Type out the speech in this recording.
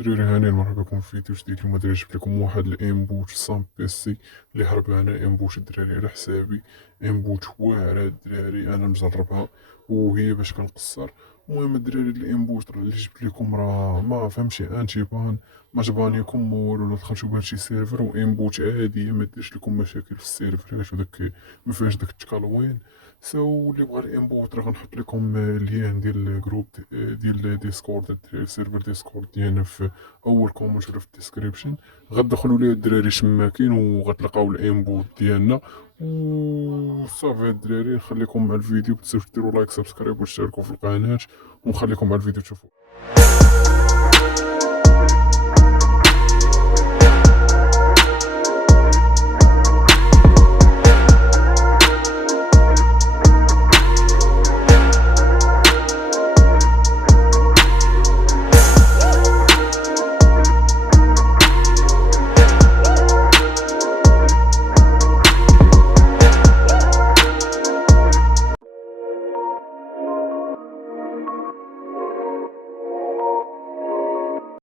الدراري هاني مرحبا بكم في فيديو جديد. اليوم غادي نجيب لكم واحد الانبوت سام بيسي اللي هرب معنا انبوت الدراري على حسابي. انبوت واعرة الدراري، انا مجربها وهي باش كنقصر. المهم الدراري الانبوت اللي جبت لكم راه ما فهمتش انتي بان، ما جبانيكم والو، لا دخلتو بهادشي سيرفر وانبوت عادية ما ديرش لكم مشاكل في السيرفرات وداك ما فيهاش داك التكالوين. اللي بغى الانبوت راه غنحط لكم اللين ديال الجروب ديال ديسكورد، سيرفر ديسكورد ديالنا في اول كومنت ولا في الديسكريبشن. غتدخلوا ليه الدراري شماكين وغتلقاو الانبوت ديالنا وصافي. الدراري نخليكم مع الفيديو، بتنساوش ديروا لايك سبسكرايب واشتركوا في القناه ونخليكم مع الفيديو تشوفوا.